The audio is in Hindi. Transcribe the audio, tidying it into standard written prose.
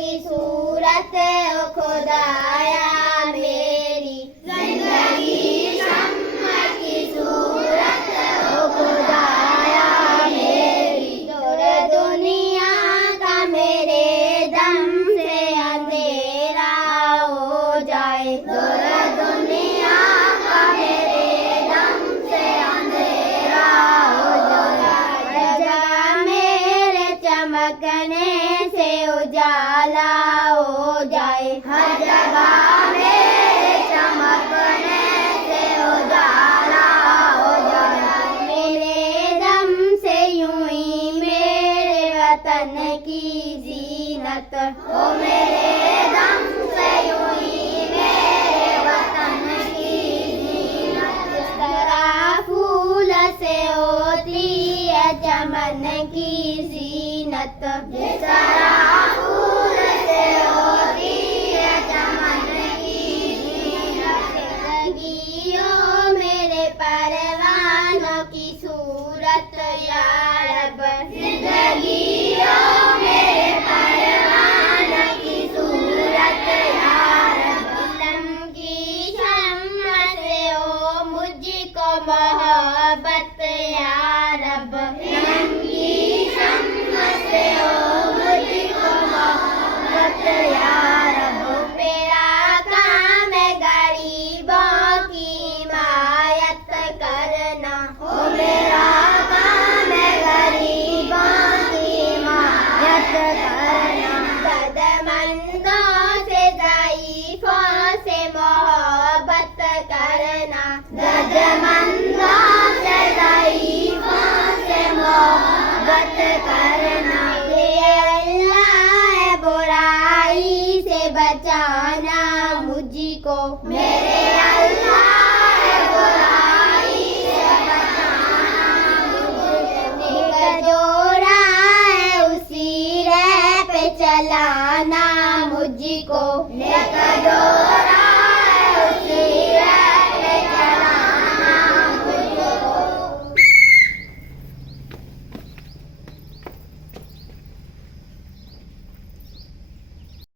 की सूरत ओ खुदाया मेरी जिंदगी शम्मा की सूरत ओ खुदाया मेरी दूर दुनिया का मेरे दम से अंधेरा हो जाए दूर दुनिया का मेरे दम से अंधेरा हो जाए जगह मेरे चमकने से उजाला हो जाए हर जगह मेरे चमकने से उजाला हो जाए मेरे दम से यूं ही मेरे वतन की जीनत ओ मेरे दम से यूं ही मेरे वतन की जीनत इस तरह फूल से होती है चमन की जीनत जिस तरह फूल से होती है चमन की जीनत जिंदगी ओ मेरे परवानों की सूरत या रब जिंदगी ओ मेरे परवानों की सूरत या रब इल्म की शम्मा से ओ मुझको मोहब्बत या रब इल्म की शम्मा से ओ मुझको मोहब्बत या रब मेरा काम है गरीबों की हिमायत करना ओ मेरा काम है गरीबों की हिमायत करना दर्दमंदों से ज़ईफ़ों से मोहब्बत करना दर्दमंदों से ज़ईफ़ों से मोहब्बत करना